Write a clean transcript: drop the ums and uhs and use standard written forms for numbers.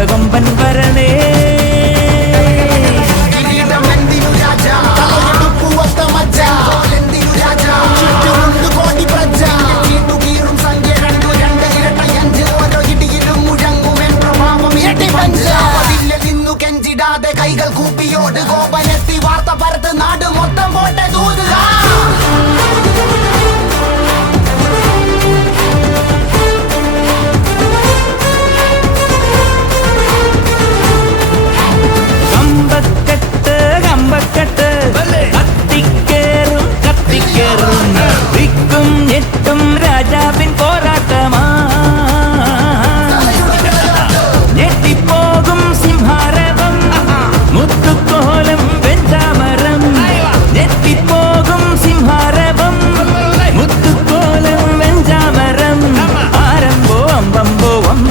കൊമ്പൻ വരണേ. കൈകൾ കൂപ്പിയോട് കോപനെത്തി വാർത്ത പരത്ത് നാട് മൊത്തം പോട്ടെ ദൂത്.